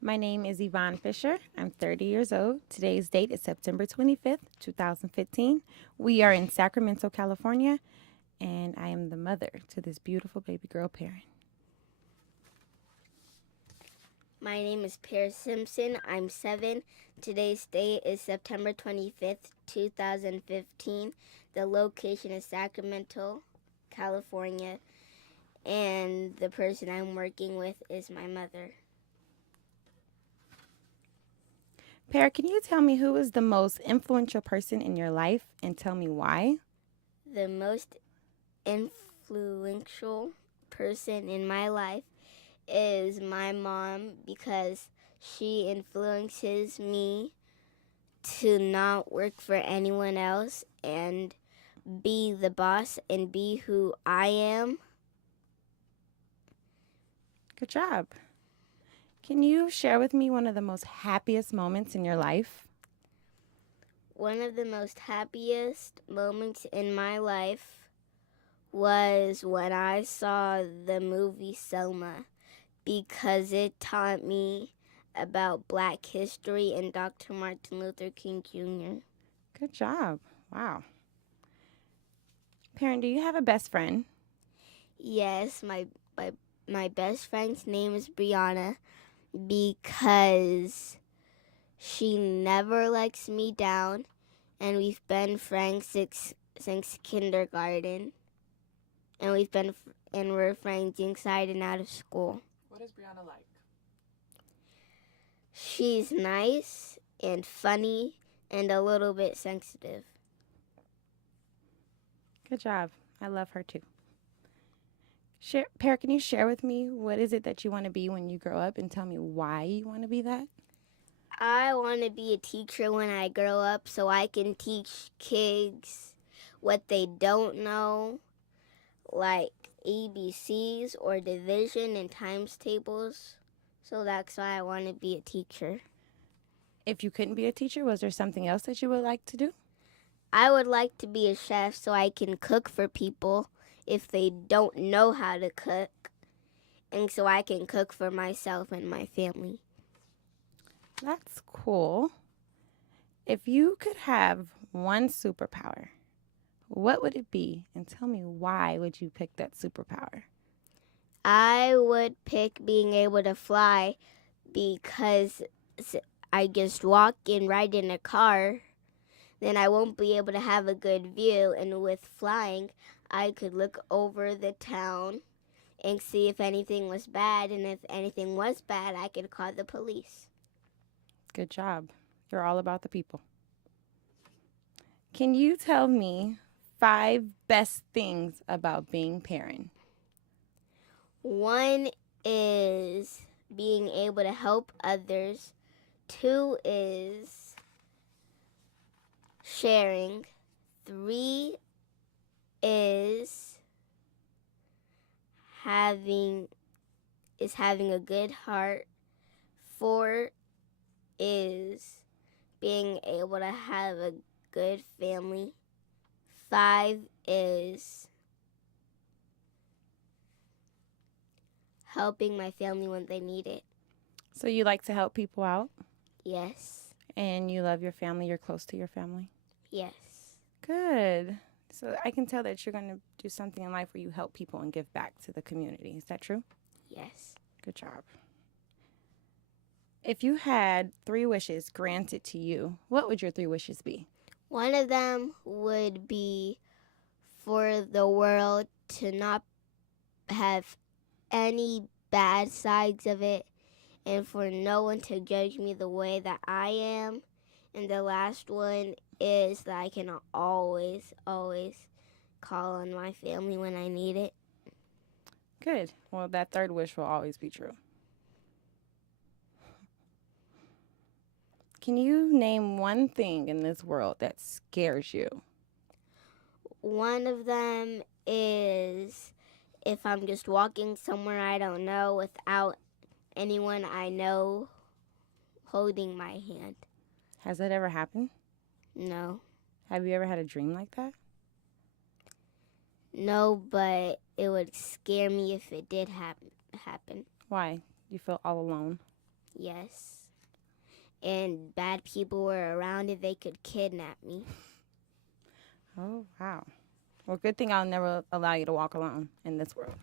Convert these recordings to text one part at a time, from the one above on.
My name is Evonne Fisher. I'm 30 years old. Today's date is September 25th, 2015. We are in Sacramento, California, and I am the mother to this beautiful baby girl Perrin. My name is Pear Simpson. I'm 7. Today's date is September 25th, 2015. The location is Sacramento, California, and the person I'm working with is my mother. Pear, can you tell me who is the most influential person in your life and tell me why? The most influential person in my life is my mom because she influences me to not work for anyone else and be the boss and be who I am. Good job. Can you share with me one of the most happiest moments in your life? One of the most happiest moments in my life was when I saw the movie Selma because it taught me about Black history and Dr. Martin Luther King Jr. Good job. Wow. Perrin, do you have a best friend? Yes, my best friend's name is Brianna because she never lets me down, and we've been friends since kindergarten, and we're friends inside and out of school. What is Brianna like? She's nice and funny and a little bit sensitive. Good job. I love her too. Pear, can you share with me what is it that you want to be when you grow up and tell me why you want to be that? I want to be a teacher when I grow up so I can teach kids what they don't know, like ABCs or division and times tables. So that's why I want to be a teacher. If you couldn't be a teacher, was there something else that you would like to do? I would like to be a chef so I can cook for people if they don't know how to cook, and so I can cook for myself and my family. That's cool. If you could have one superpower, what would it be? And tell me why would you pick that superpower? I would pick being able to fly because I just walk and ride in a car, then I won't be able to have a good view. And with flying, I could look over the town and see if anything was bad. And if anything was bad, I could call the police. Good job. You're all about the people. Can you tell me 5 best things about being Perrin? One is being able to help others. 2 is sharing. 3 is having a good heart. 4 is being able to have a good family. 5 is helping my family when they need it. So you like to help people out? Yes. And you love your family? You're close to your family? Yes. Good. So I can tell that you're going to do something in life where you help people and give back to the community. Is that true? Yes. Good job. If you had 3 wishes granted to you, what would your 3 wishes be? One of them would be for the world to not have any bad sides of it and for no one to judge me the way that I am. And the last one is that I can always call on my family when I need it. Good. Well, that 3rd wish will always be true. Can you name one thing in this world that scares you? One of them is if I'm just walking somewhere I don't know without anyone I know holding my hand. Has that ever happened? No. Have you ever had a dream like that? No, but it would scare me if it did happen. Why? You feel all alone? Yes. And bad people were around and they could kidnap me. Oh, wow. Well, good thing I'll never allow you to walk alone in this world.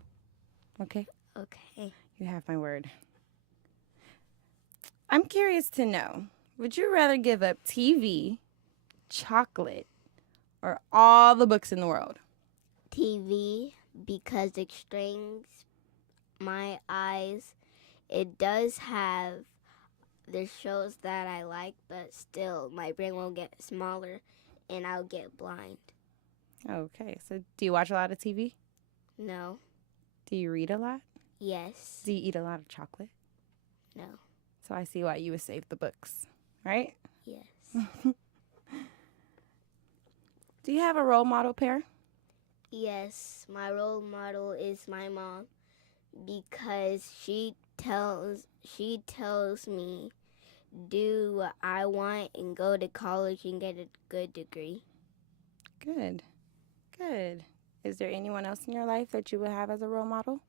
Okay? Okay. You have my word. I'm curious to know, would you rather give up TV, chocolate, or all the books in the world? TV, because it strains my eyes. It does have the shows that I like, but still my brain will get smaller and I'll get blind. Okay, so do you watch a lot of TV? No. Do you read a lot? Yes. Do you eat a lot of chocolate? No. So I see why you would save the books, right? Yes. Do you have a role model, Pear? Yes, my role model is my mom because she tells me do what I want and go to college and get a good degree. Good. Good. Is there anyone else in your life that you would have as a role model?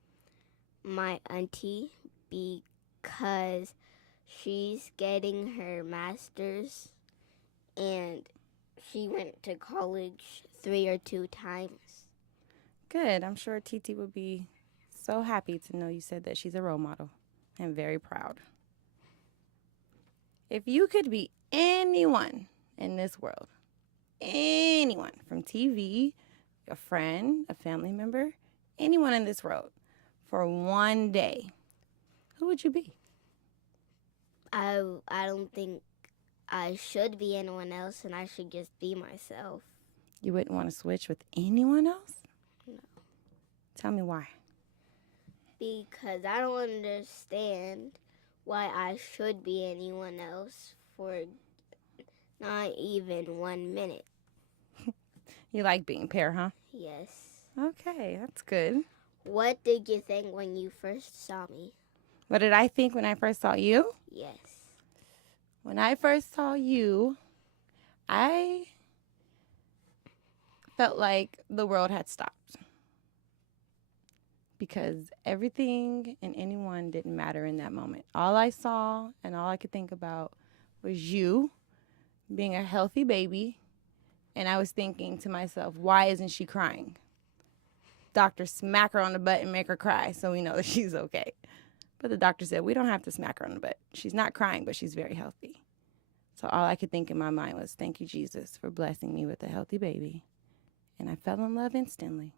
My auntie, because she's getting her master's and she went to college 3 or 2 times. Good. I'm sure Titi would be so happy to know you said that she's a role model. I'm very proud. If you could be anyone in this world, anyone from TV, a friend, a family member, anyone in this world for one day, who would you be? I don't think I should be anyone else and I should just be myself. You wouldn't want to switch with anyone else? No. Tell me why. Because I don't understand why I should be anyone else for not even 1 minute. You like being Pear, huh? Yes. Okay, that's good. What did you think when you first saw me? What did I think when I first saw you? Yes. When I first saw you, I felt like the world had stopped. Because everything and anyone didn't matter in that moment. All I saw and all I could think about was you being a healthy baby. And I was thinking to myself, why isn't she crying? Doctor, smack her on the butt and make her cry so we know that she's okay. But the doctor said, we don't have to smack her on the butt. She's not crying, but she's very healthy. So all I could think in my mind was, thank you, Jesus, for blessing me with a healthy baby. And I fell in love instantly.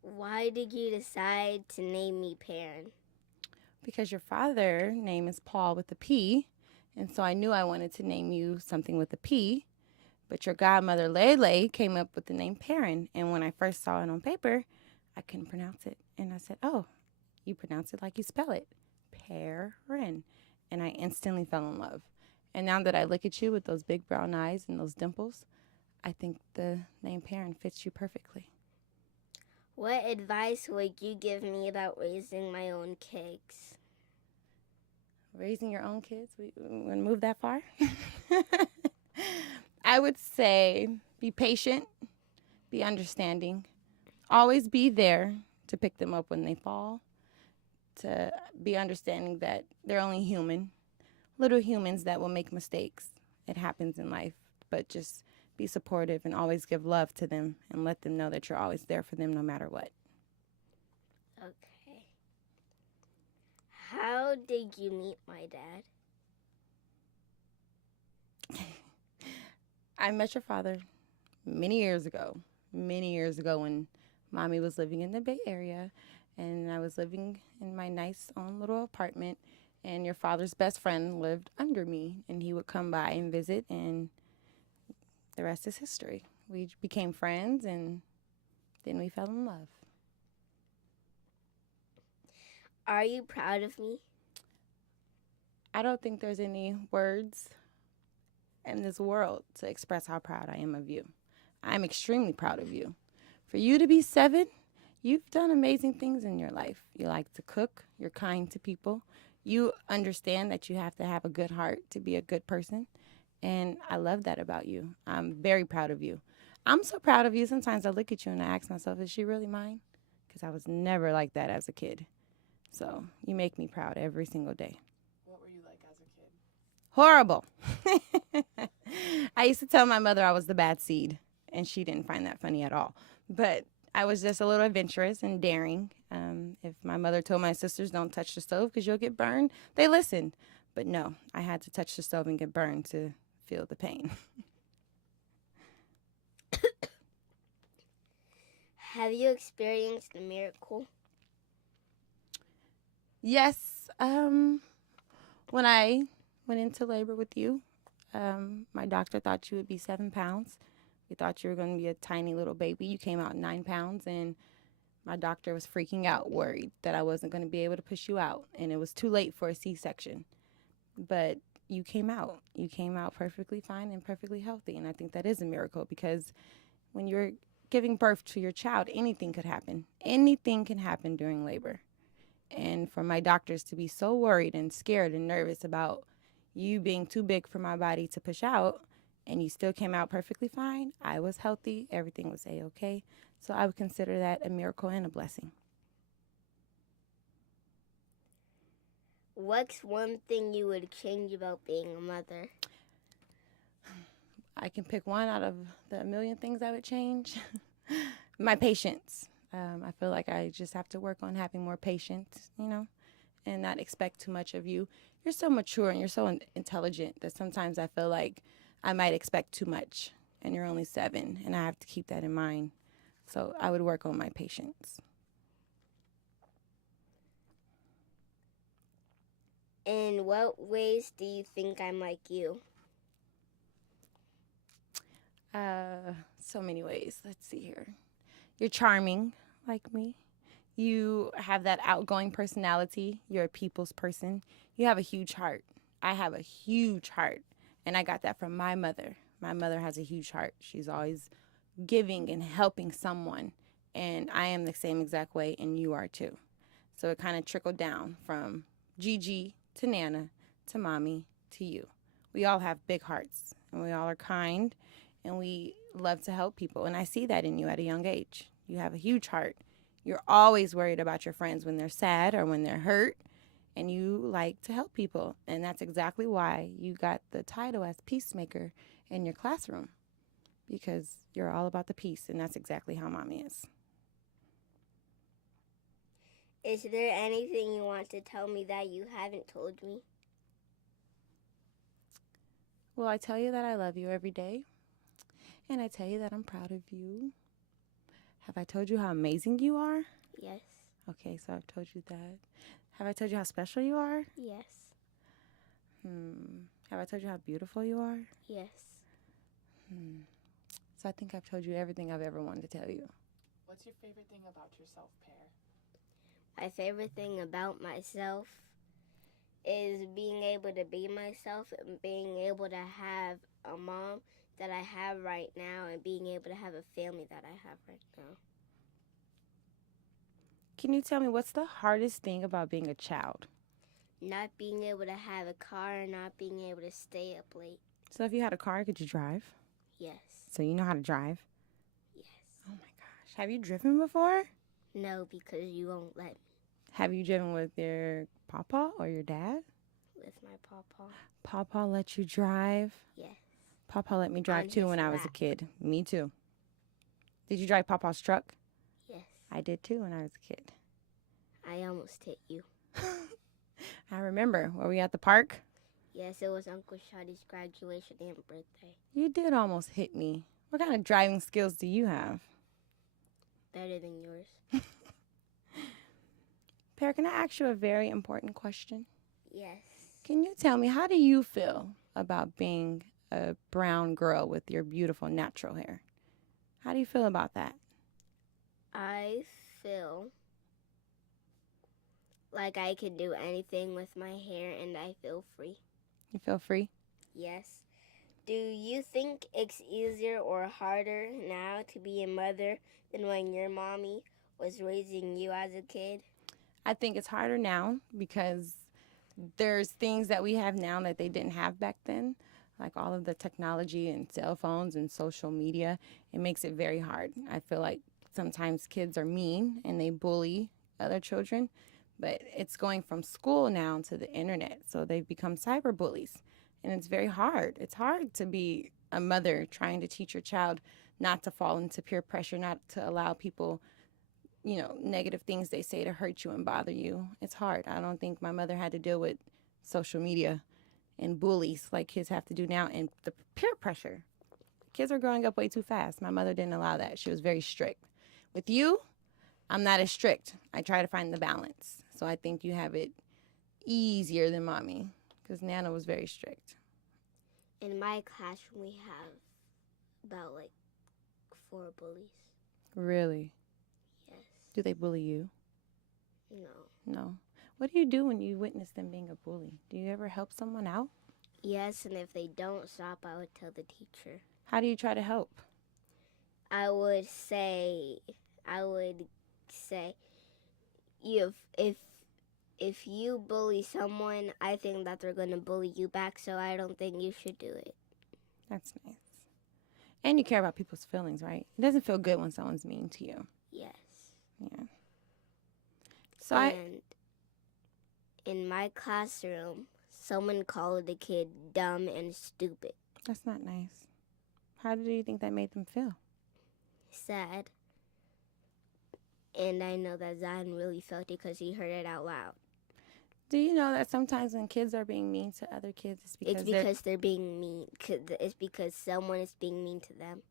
Why did you decide to name me Pear? Because your father's name is Paul with a P, and so I knew I wanted to name you something with a P, but your godmother Lele came up with the name Perrin, and when I first saw it on paper, I couldn't pronounce it, and I said, oh, you pronounce it like you spell it, Perrin, and I instantly fell in love. And now that I look at you with those big brown eyes and those dimples, I think the name Perrin fits you perfectly. What advice would you give me about raising my own kids? Raising your own kids? We want to move that far? I would say be patient, be understanding, always be there to pick them up when they fall, to be understanding that they're only human, little humans that will make mistakes. It happens in life, but just be supportive and always give love to them and let them know that you're always there for them no matter what. Okay. How did you meet my dad? I met your father many years ago when Mommy was living in the Bay Area and I was living in my nice own little apartment, and your father's best friend lived under me, and he would come by and visit, and the rest is history. We became friends, and then we fell in love. Are you proud of me? I don't think there's any words in this world to express how proud I am of you. I'm extremely proud of you. For you to be 7, you've done amazing things in your life. You like to cook. You're kind to people. You understand that you have to have a good heart to be a good person. And I love that about you. I'm very proud of you. I'm so proud of you. Sometimes I look at you and I ask myself, is she really mine? Because I was never like that as a kid. So you make me proud every single day. What were you like as a kid? Horrible. I used to tell my mother I was the bad seed, and she didn't find that funny at all. But I was just a little adventurous and daring. If my mother told my sisters, don't touch the stove because you'll get burned, they listened. But no, I had to touch the stove and get burned to feel the pain. Have you experienced a miracle? Yes. When I went into labor with you, my doctor thought you would be 7 pounds. We thought you were going to be a tiny little baby. You came out 9 pounds, and my doctor was freaking out, worried that I wasn't going to be able to push you out, and it was too late for a C-section. But you came out. You came out perfectly fine and perfectly healthy, and I think that is a miracle because when you're giving birth to your child, anything could happen. Anything can happen during labor. And for my doctors to be so worried and scared and nervous about you being too big for my body to push out, and you still came out perfectly fine, I was healthy, everything was A-okay. So I would consider that a miracle and a blessing. What's one thing you would change about being a mother? I can pick one out of the million things I would change. My patience. I feel like I just have to work on having more patience, and not expect too much of you. You're so mature and you're so intelligent that sometimes I feel like I might expect too much, and you're only 7, and I have to keep that in mind. So I would work on my patience. In what ways do you think I'm like you? So many ways. Let's see here. You're charming, like me. You have that outgoing personality. You're a people's person. You have a huge heart. I have a huge heart, and I got that from my mother. My mother has a huge heart. She's always giving and helping someone, and I am the same exact way, and you are too. So it kind of trickled down from Gigi to Nana to Mommy to you. We all have big hearts, and we all are kind, and we love to help people, and I see that in you at a young age. You have a huge heart. You're always worried about your friends when they're sad or when they're hurt, and you like to help people, and that's exactly why you got the title as peacemaker in your classroom, because you're all about the peace, and that's exactly how Mommy is. Is there anything you want to tell me that you haven't told me? Well, I tell you that I love you every day, and I tell you that I'm proud of you. Have I told you how amazing you are? Yes. Okay, so I've told you that. Have I told you how special you are? Yes. Have I told you how beautiful you are? Yes. So I think I've told you everything I've ever wanted to tell you. What's your favorite thing about yourself, Pear? My favorite thing about myself is being able to be myself and being able to have a mom that I have right now and being able to have a family that I have right now. Can you tell me what's the hardest thing about being a child? Not being able to have a car and not being able to stay up late. So if you had a car, could you drive? Yes. So you know how to drive? Yes. Oh my gosh. Have you driven before? No, because you won't let me. Have you driven with your papa or your dad? With my papa. Papa let you drive? Yes. Papa let me drive On too his when I was a lap. kid. Me too. Did you drive Papa's truck? Yes. I did too when I was a kid. I almost hit you. I remember. Were we at the park? Yes, it was Uncle Shotty's graduation and birthday. You did almost hit me. What kind of driving skills do you have? Better than yours. Pear, can I ask you a very important question? Yes. Can you tell me, how do you feel about being a brown girl with your beautiful natural hair? How do you feel about that? I feel like I can do anything with my hair and I feel free. You feel free? Yes. Do you think it's easier or harder now to be a mother than when your mommy was raising you as a kid? I think it's harder now because there's things that we have now that they didn't have back then, like all of the technology and cell phones and social media. It makes it very hard. I feel like sometimes kids are mean and they bully other children, But it's going from school now to the internet. So they've become cyber bullies. And it's very hard. It's hard to be a mother trying to teach your child not to fall into peer pressure, not to allow people, negative things they say to hurt you and bother you. It's hard. I don't think my mother had to deal with social media and bullies like kids have to do now and the peer pressure. Kids are growing up way too fast. My mother didn't allow that. She was very strict. With you, I'm not as strict. I try to find the balance. So I think you have it easier than mommy because Nana was very strict. In my classroom, we have about 4 bullies. Really? Yes. Do they bully you? No. No. What do you do when you witness them being a bully? Do you ever help someone out? Yes, and if they don't stop, I would tell the teacher. How do you try to help? I would say, if you bully someone, I think that they're going to bully you back, so I don't think you should do it. That's nice. And you care about people's feelings, right? It doesn't feel good when someone's mean to you. Yes. Yeah. So and in my classroom, someone called a kid dumb and stupid. That's not nice. How do you think that made them feel? Sad. And I know that Zion really felt it because he heard it out loud. Do you know that sometimes when kids are being mean to other kids, it's because they're being mean. It's because someone is being mean to them.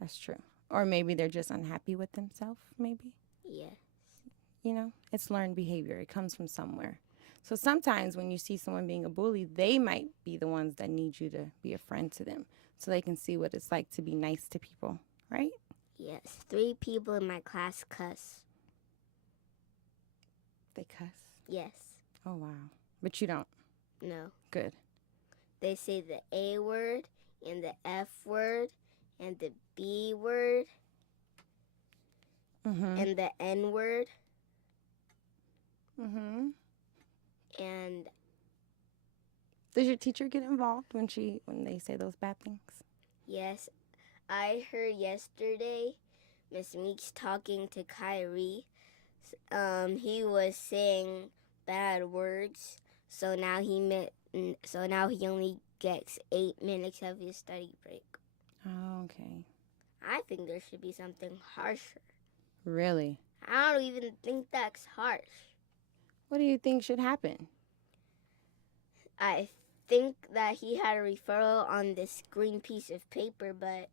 That's true. Or maybe they're just unhappy with themselves, maybe. Yes. It's learned behavior. It comes from somewhere. So sometimes when you see someone being a bully, they might be the ones that need you to be a friend to them so they can see what it's like to be nice to people, right? Yes. 3 people in my class cuss. They cuss? Yes. Oh, wow. But you don't? No. Good. They say the A word and the F word and the B word and the N word. And does your teacher get involved when they say those bad things? Yes. I heard yesterday Miss Meeks talking to Kyrie. He was saying bad words, so now he only gets 8 minutes of his study break. Oh, okay. I think there should be something harsher. Really? I don't even think that's harsh. What do you think should happen? I think that he had a referral on this green piece of paper, but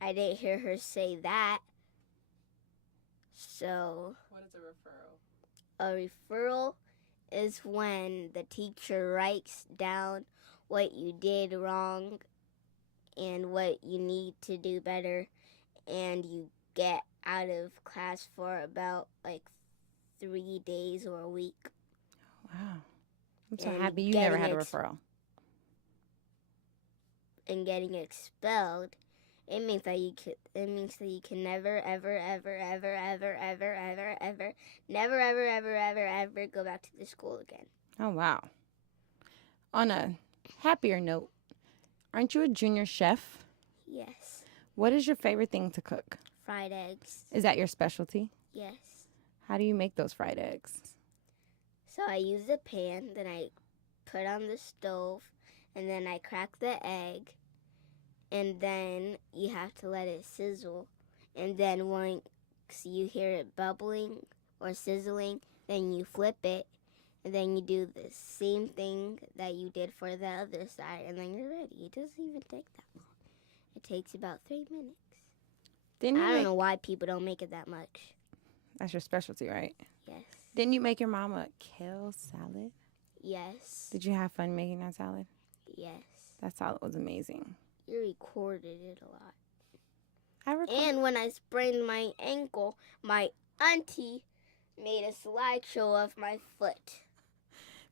I didn't hear her say that. So, what is a referral? A referral is when the teacher writes down what you did wrong and what you need to do better, and you get out of class for about 3 days or a week. Wow. I'm so happy you never had a referral. And getting expelled, it means that you can never ever ever ever ever ever ever ever never ever ever ever ever go back to the school again. Oh, wow. On a happier note, aren't you a junior chef? Yes. What is your favorite thing to cook? Fried eggs. Is that your specialty? Yes. How do you make those fried eggs? So I use a pan, then I put on the stove, and then I crack the egg, and then you have to let it sizzle. And then once you hear it bubbling or sizzling, then you flip it, and then you do the same thing that you did for the other side, and then you're ready. It doesn't even take that long. It takes about 3 minutes. I don't know why people don't make it that much. That's your specialty, right? Yes. Didn't you make your mom a kale salad? Yes. Did you have fun making that salad? Yes. That salad was amazing. You recorded it a lot. I recorded. And when I sprained my ankle, my auntie made a slideshow of my foot.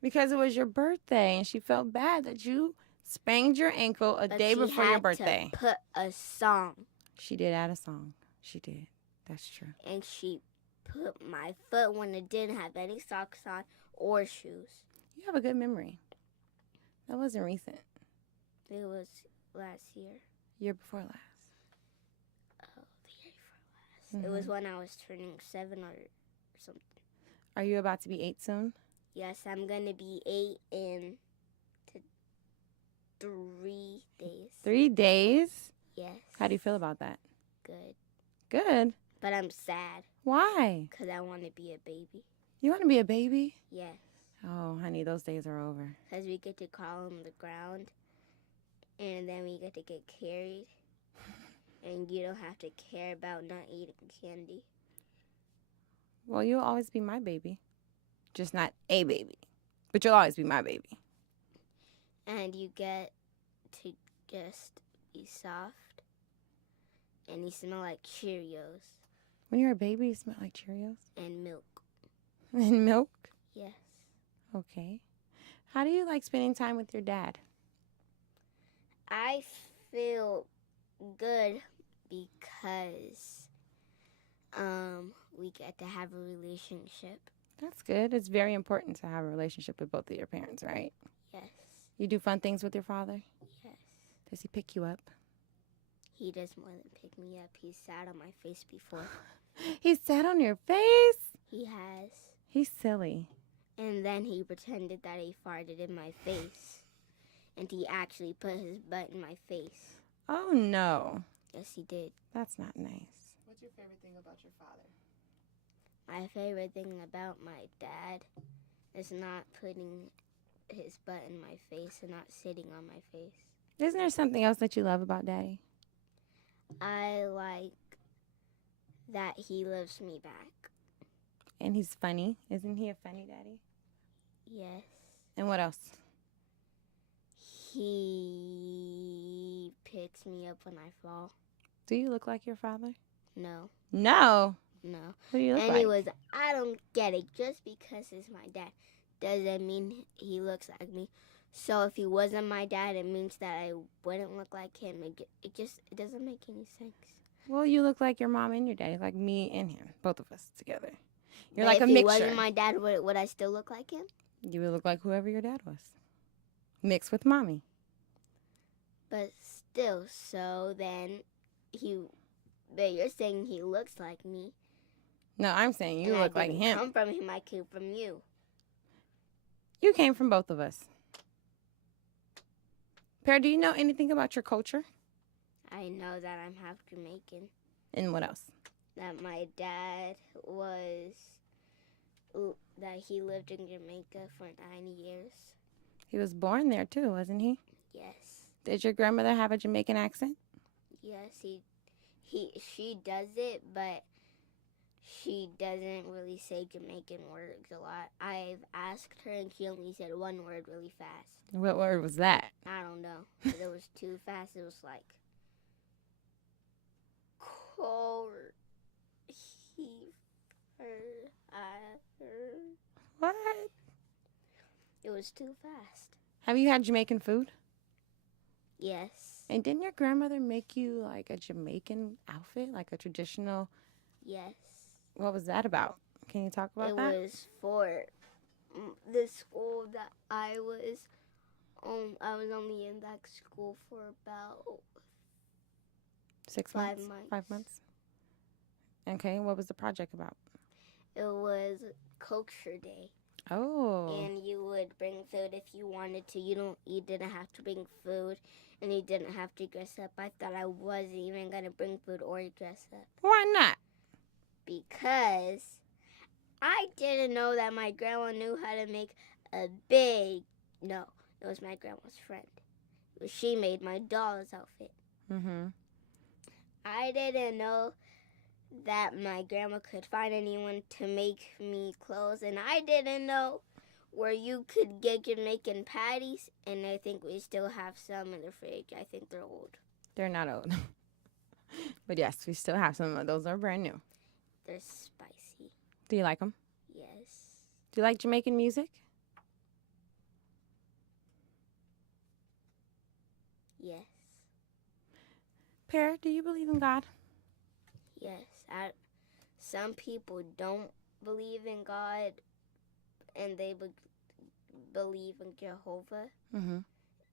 Because it was your birthday, and she felt bad that you sprained your ankle a day before your birthday. To put a song. She did add a song. She did. That's true. And she put my foot when it didn't have any socks on or shoes. You have a good memory. That wasn't recent. It was last year. Year before last. Oh, the year before last. It was when I was turning 7 or something. Are you about to be 8 soon? Yes, I'm gonna be 8 in 3 days. 3 days? Yes. How do you feel about that? Good. Good. But I'm sad Why? because I want to be a baby. You want to be a baby? Yes. Oh, honey, those days are over. Because we get to crawl on the ground, and then we get to get carried, and you don't have to care about not eating candy. Well, you'll always be my baby. Just not a baby. But you'll always be my baby. And you get to just be soft, and you smell like Cheerios When you're a baby, you smell like Cheerios and milk. and milk. Yes. Okay. How do you like spending time with your dad? I feel good because we get to have a relationship. That's good. It's very important to have a relationship with both of your parents, right? Yes. You do fun things with your father? Yes. Does he pick you up? He does more than pick me up. He's sat on my face before. He sat on your face? He has. He's silly. And then he pretended that he farted in my face. And he actually put his butt in my face. Oh, no. Yes, he did. That's not nice. What's your favorite thing about your father? My favorite thing about my dad is not putting his butt in my face and not sitting on my face. Isn't there something else that you love about Daddy? I like that he loves me back. And he's funny. Isn't he a funny daddy? Yes. And what else? He picks me up when I fall. Do you look like your father? No. No. No. Who do you look like? Anyways, I don't get it. Just because he's my dad doesn't mean he looks like me. So if he wasn't my dad, it means that I wouldn't look like him. It doesn't make any sense. Well, you look like your mom and your daddy, like me and him, both of us together. You're But like a if he mixture. wasn't my dad, would I still look like him? You would look like whoever your dad was. Mixed with mommy. But still, so then but you're saying he looks like me. No, I'm saying you and look I like didn't him. come from him, I came from you. You came from both of us. Pear, do you know anything about your culture? I know that I'm half Jamaican. And what else? That my dad that he lived in Jamaica for 9 years. He was born there too, wasn't he? Yes. Did your grandmother have a Jamaican accent? Yes, she does it, but she doesn't really say Jamaican words a lot. I've asked her and she only said one word really fast. What word was that? I don't know. But it was too fast. It was like What? It was too fast. Have you had Jamaican food? Yes. And didn't your grandmother make you like a Jamaican outfit, like a traditional? Yes. What was that about? Can you talk about that? It was for the school that I was only in that school for about 6 5 months? months. 5 months. Okay, what was the project about? It was Culture Day. Oh. And you would bring food if you wanted to. You didn't have to bring food, and you didn't have to dress up. I thought I wasn't even gonna bring food or dress up Why not? because I didn't know that my grandma knew how to make No, it was my grandma's friend. She made my doll's outfit. Mm-hmm. I didn't know that my grandma could find anyone to make me clothes, and I didn't know where you could get Jamaican patties, and I think we still have some in the fridge. I think they're old. They're not old. But yes, we still have some of those. Are brand new. They're spicy. Do you like them? Yes. Do you like Jamaican music? Yes. Pear, do you believe in God? Yes. Some people don't believe in God, and they believe in Jehovah. Mm-hmm.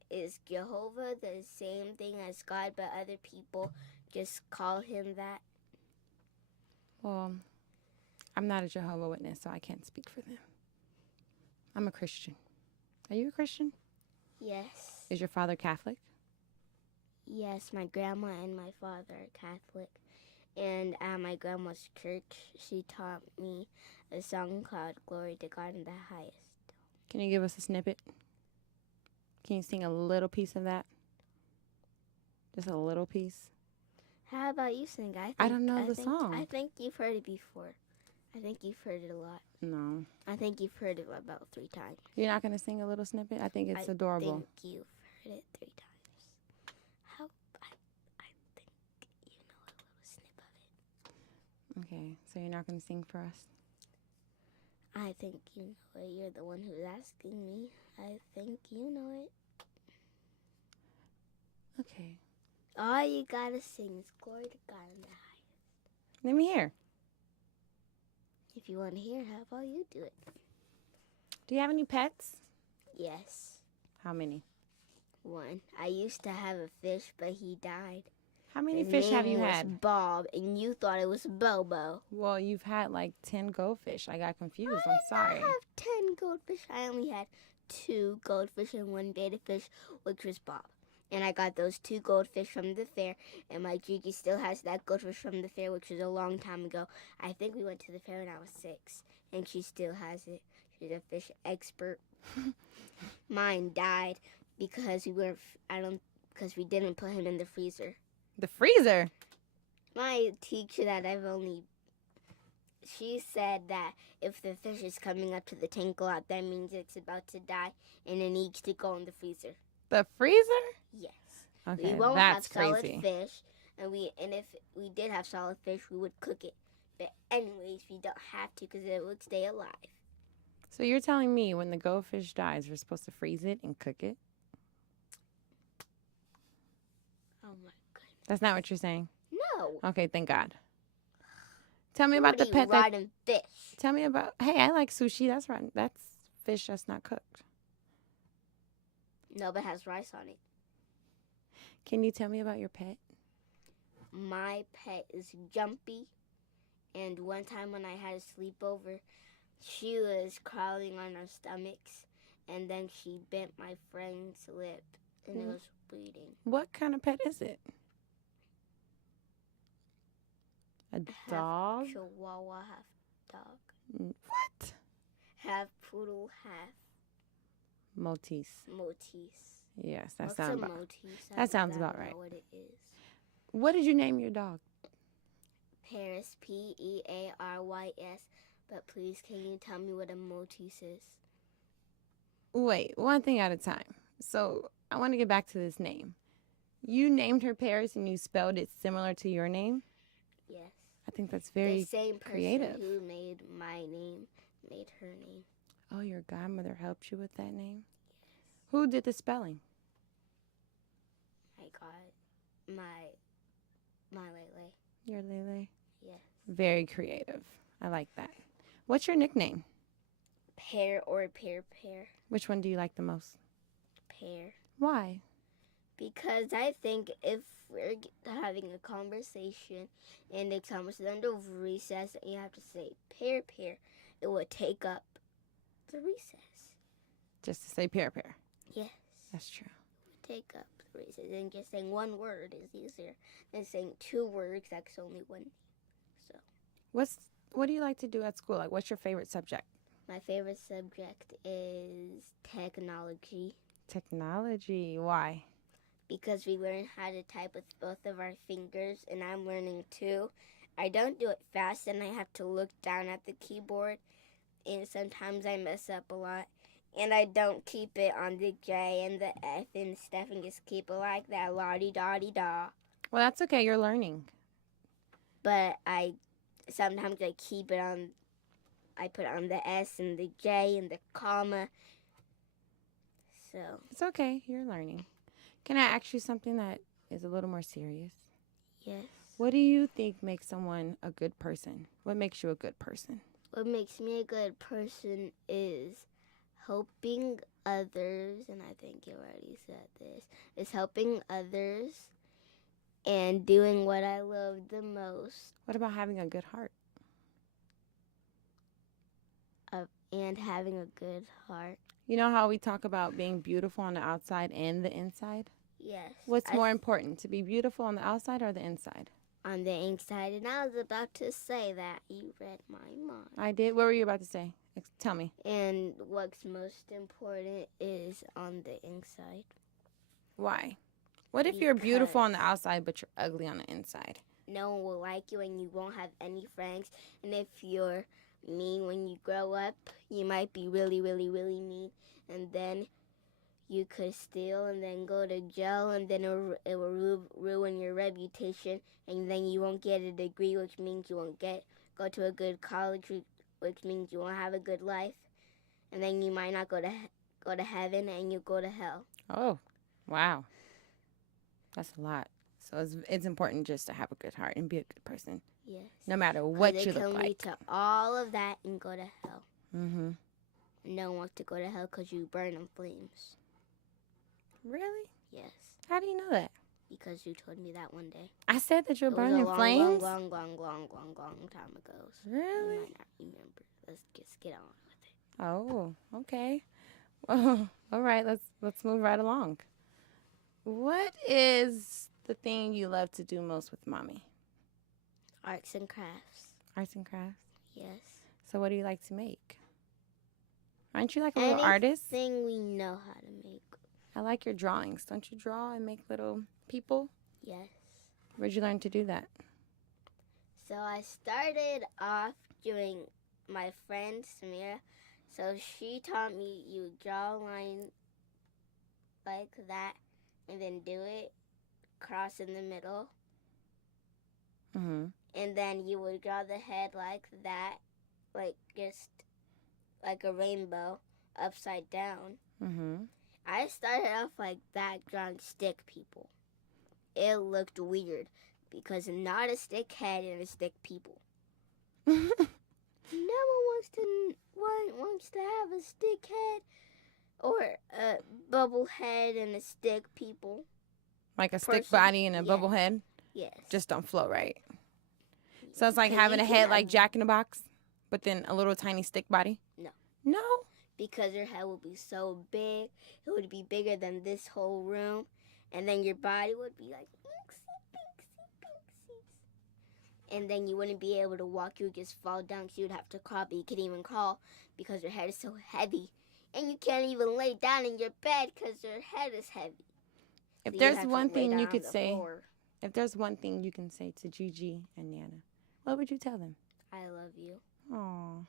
Is Jehovah the same thing as God, but other people just call him that? Well, I'm not a Jehovah's Witness, so I can't speak for them. I'm a Christian. Are you a Christian? Yes. Is your father Catholic? Yes, my grandma and my father are Catholic. And at my grandma's church, she taught me a song called Glory to God in the Highest. Can you give us a snippet? Can you sing a little piece of that? Just a little piece? How about you sing? I don't know the song. I think you've heard it before. I think you've heard it a lot. No. I think you've heard it about 3 times. You're not going to sing a little snippet? I think it's I adorable. think you've heard it 3 times. I think you know a little snip of it. Okay, so you're not going to sing for us? I think you know it. You're the one who's asking me. I think you know it. Okay. All you gotta sing is Glory to God in the Highest. Let me hear. If you want to hear it, how about you do it? Do you have any pets? Yes. How many? 1. I used to have a fish, but he died. How many His fish have name you was had? Bob, and you thought it was Bobo. Well, you've had like 10 goldfish. I got confused. I'm sorry. I have 10 goldfish. I only had 2 goldfish and 1 betta fish, which was Bob. And I got those 2 goldfish from the fair, and my Gigi still has that goldfish from the fair, which was a long time ago. I think we went to the fair when I was 6, and she still has it. She's a fish expert. Mine died because we didn't put him in the freezer. The freezer? My teacher she said that if the fish is coming up to the tank a lot, that means it's about to die, and it needs to go in the freezer. The freezer? Yes. Okay, We won't that's have solid crazy. fish, and if we did have solid fish, we would cook it. But anyways, we don't have to because it would stay alive. So you're telling me when the goldfish dies, we're supposed to freeze it and cook it? Oh my goodness. That's not what you're saying? No. Okay, thank God. Tell me about the pet that... rotten fish. Tell me about... Hey, I like sushi. That's rotten. That's fish that's not cooked. No, but it has rice on it. Can you tell me about your pet? My pet is Jumpy. And one time when I had a sleepover, she was crawling on our stomachs. And then she bit my friend's lip. And it was bleeding. What kind of pet is it? A dog? Half Chihuahua, half dog. What? Half poodle, half Maltese. Maltese. Yes, that What's sounds a about. Maltese? That sounds I don't about right. know what it is. What did you name your dog? Paris, Pearys. But please, can you tell me what a Maltese is? Wait, one thing at a time. So I want to get back to this name. You named her Paris and you spelled it similar to your name? Yes. I think that's very the same person creative. who made my name made her name. Oh, your godmother helped you with that name? Yes. Who did the spelling? I got my Lele. Your Lele? Yes. Very creative. I like that. What's your nickname? Pear or Pear. Which one do you like the most? Pear. Why? Because I think if we're having a conversation and it's almost the end of recess and you have to say Pear, it would take up the recess. Just to say pear. Yes. That's true. It would take up the recess. And just saying one word is easier than saying 2 words that's only one. So. What do you like to do at school? Like, what's your favorite subject? My favorite subject is technology. Technology. Why? Because we learn how to type with both of our fingers, and I'm learning too. I don't do it fast, and I have to look down at the keyboard, and sometimes I mess up a lot. And I don't keep it on the J and the F and stuff, and just keep it like that, la-di-da-di-da. Well, that's okay. You're learning. But sometimes I keep it on, I put on the S and the J and the comma. So. It's okay. You're learning. Can I ask you something that is a little more serious? Yes. What do you think makes someone a good person? What makes you a good person? What makes me a good person is helping others, and I think you already said this, is helping others and doing what I love the most. What about having a good heart? and having a good heart. You know how we talk about being beautiful on the outside and the inside? Yes. What's more important, to be beautiful on the outside or the inside? On the inside, and I was about to say that. You read my mind. I did. What were you about to say? Tell me. And what's most important is on the inside. Why? What if you're beautiful on the outside but you're ugly on the inside? No one will like you and you won't have any friends. And if you're mean when you grow up, you might be really, really, really mean. And then you could steal and then go to jail, and then it will ruin your reputation, and then you won't get a degree, which means you won't go to a good college, which means you won't have a good life, and then you might not go to heaven, and you go to hell. Oh, wow. That's a lot. So it's important just to have a good heart and be a good person. Yes. No matter what you look like. It can lead to all of that and go to hell. Mm-hmm. No one wants to go to hell because you burn in flames. Really? Yes. How do you know that? Because you told me that one day. I said that you're burning in flames? Long time ago. So really? You might not remember. Let's just get on with it. Oh, okay. Well, all right, let's move right along. What is the thing you love to do most with Mommy? Arts and crafts. Arts and crafts? Yes. So what do you like to make? Aren't you like a little artist? Anything we know how to make. I like your drawings. Don't you draw and make little people? Yes. Where'd you learn to do that? So I started off doing my friend Samira. So she taught me you draw a line like that and then do it, cross in the middle. Mm-hmm. And then you would draw the head like that, like just like a rainbow upside down. Mm-hmm. I started off like that drawing stick people. It looked weird because not a stick head and a stick people. No one wants to have a stick head or a bubble head and a stick people. Like a stick body and a bubble head? Yes. Just don't flow right. So it's like having a head like Jack in the Box, but then a little tiny stick body? No. No? Because your head would be so big, it would be bigger than this whole room, and then your body would be like, and then you wouldn't be able to walk, you would just fall down, so you'd have to crawl, but you couldn't even crawl because your head is so heavy, and you can't even lay down in your bed because your head is heavy. If So there's one thing you could say, floor. if there's one thing you can say to Gigi and Nana, what would you tell them? I love you. Aw.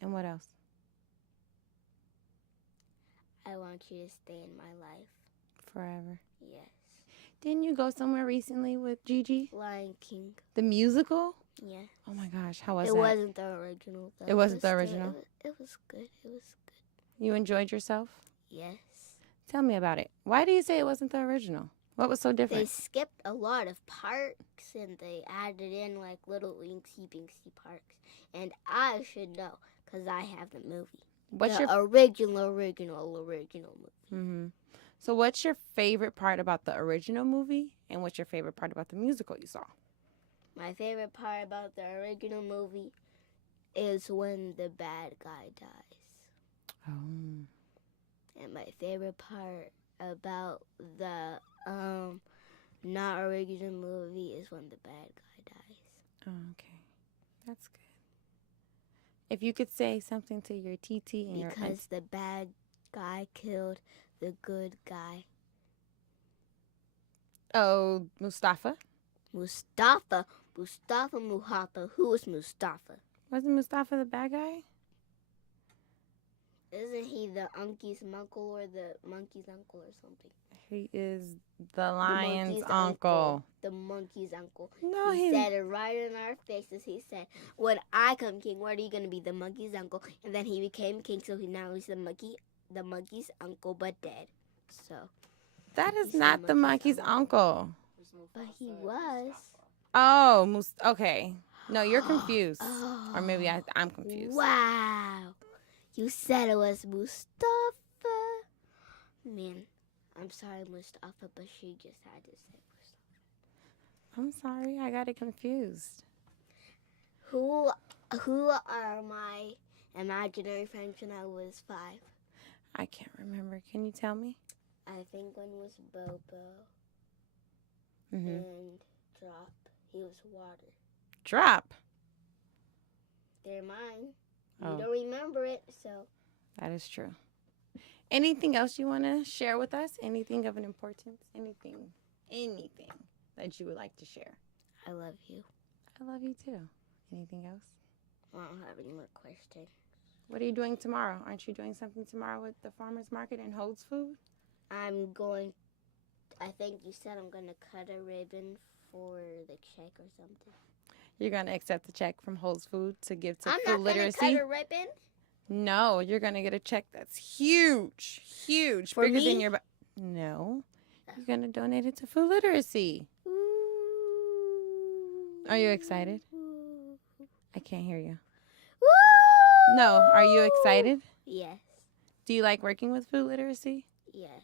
And what else? I want you to stay in my life. Forever. Yes. Didn't you go somewhere recently with Gigi? Lion King. The musical? Yeah. Oh my gosh, how was It that? wasn't the original, though. It wasn't the original? It was good. It was good. You enjoyed yourself? Yes. Tell me about it. Why do you say it wasn't the original? What was so They different? skipped a lot of parks and they added in like little inksy binksy parks. And I should know because I have the movie. What's the your original movie. Mm-hmm. So what's your favorite part about the original movie, and what's your favorite part about the musical you saw? My favorite part about the original movie is when the bad guy dies. Oh. And my favorite part about the not original movie is when the bad guy dies. Oh, okay. That's good. If you could say something to your TT and because the bad guy killed the good guy. Oh, Mustafa? Mustafa Muhafa. Who is Mustafa? Wasn't Mustafa the bad guy? Isn't he the uncle's uncle or the monkey's uncle or something? He is the lion's The uncle. The monkey's uncle. No, he said it right in our faces. He said, when I come king, what are you going to be? The monkey's uncle. And then he became king, so now he's the monkey's uncle, but dead. So that is not the monkey's uncle. But he was. Oh, okay. No, you're confused. Or maybe I'm confused. Wow. You said it was Mustafa. Man, I'm sorry, Mustafa, but she just had to say Mustafa. I'm sorry, I got it confused. Who are my imaginary friends when I was 5. I can't remember. Can you tell me? I think one was Bobo Mm-hmm. and Drop. He was water. Drop. They're mine. Oh. You don't remember it, so. That is true. Anything else you want to share with us? Anything of an importance? Anything that you would like to share? I love you. I love you too. Anything else? I don't have any more questions. What are you doing tomorrow? Aren't you doing something tomorrow with the farmer's market and Holds Food? I'm going, I think you said I'm going to cut a ribbon for the check or something. You're going to accept the check from Holds Food to give to I'm food not going to literacy? cut a ribbon. No, you're going to get a check that's huge. Huge. For bigger me? than your... No. You're going to donate it to food literacy. Are you excited? I can't hear you. No. Are you excited? Yes. Do you like working with food literacy? Yes.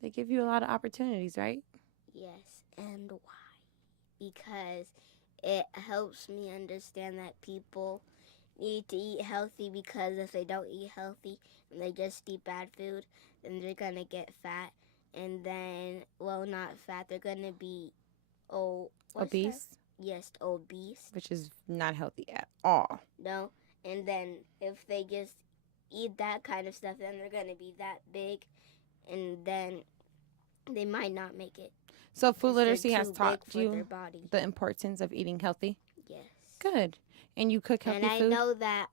They give you a lot of opportunities, right? Yes. And why? Because it helps me understand that people need to eat healthy, because if they don't eat healthy and they just eat bad food, then they're going to get fat. And then, well, not fat, they're going to be Obese? Yes, obese. Which is not healthy at all. No. And then if they just eat that kind of stuff, then they're going to be that big, and then they might not make it. So food 'cause they're literacy has too taught big for their you body. the importance of eating healthy? Yes. Good. And you cook healthy And I food? know that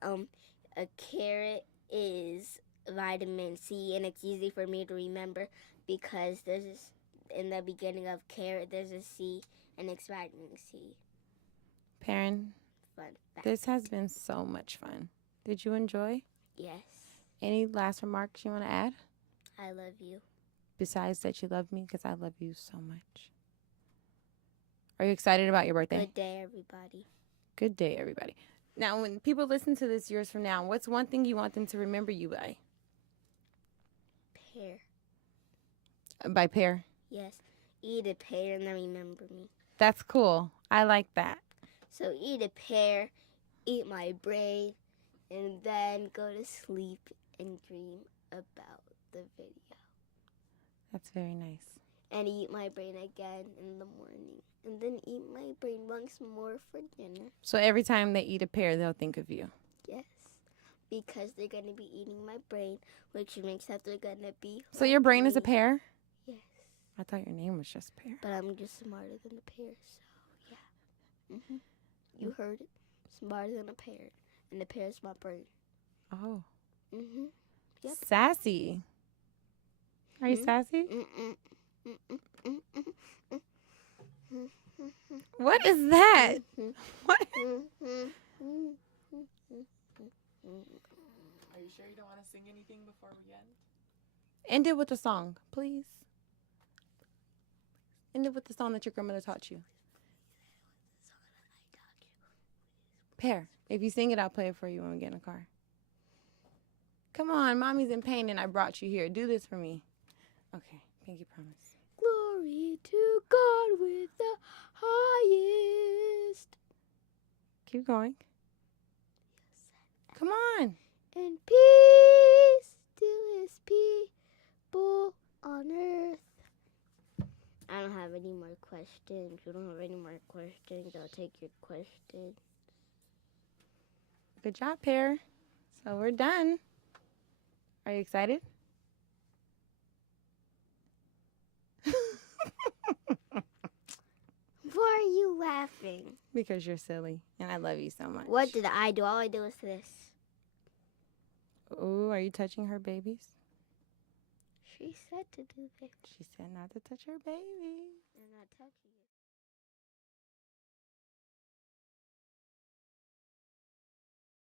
a carrot is vitamin C, and it's easy for me to remember because there's this, in the beginning of carrot, there's a C, and it's vitamin C. Perrin, Fun fact. this has been so much fun. Did you enjoy? Yes. Any last remarks you want to add? I love you. Besides that you love me, because I love you so much. Are you excited about your birthday? Good day, everybody. Good day, everybody. Now, when people listen to this years from now, what's one thing you want them to remember you by? Pear. By Pear? Yes. Eat a pear and then remember me. That's cool. I like that. So eat a pear, eat my brain, and then go to sleep and dream about the video. That's very nice. And eat my brain again in the morning. And then eat my brain once more for dinner. So every time they eat a pear, they'll think of you. Yes. Because they're going to be eating my brain, which makes that they're going to be. So your brain is a me. pear? Yes. I thought your name was just Pear. But I'm just smarter than a pear, so yeah. You heard it. Smarter than a pear. And the pear is my brain. Oh. Yep. Sassy. Are you sassy? What is that? What? Are you sure you don't want to sing anything before we end? End it with a song, please. End it with the song that your grandmother taught you. Pear. If you sing it, I'll play it for you when we get in the car. Come on, mommy's in pain and I brought you here. Do this for me. Okay, pinky promise. Glory to God with the highest. Keep going. Come on. And peace to his people on earth. I don't have any more questions. We don't have any more questions. I'll take your questions. Good job, Pear. So we're done. Are you excited? Why are you laughing? Because you're silly and I love you so much. What did I do? All I do is this. Oh, are you touching her babies? She said to do this. She said not to touch her babies. I'm not touching it.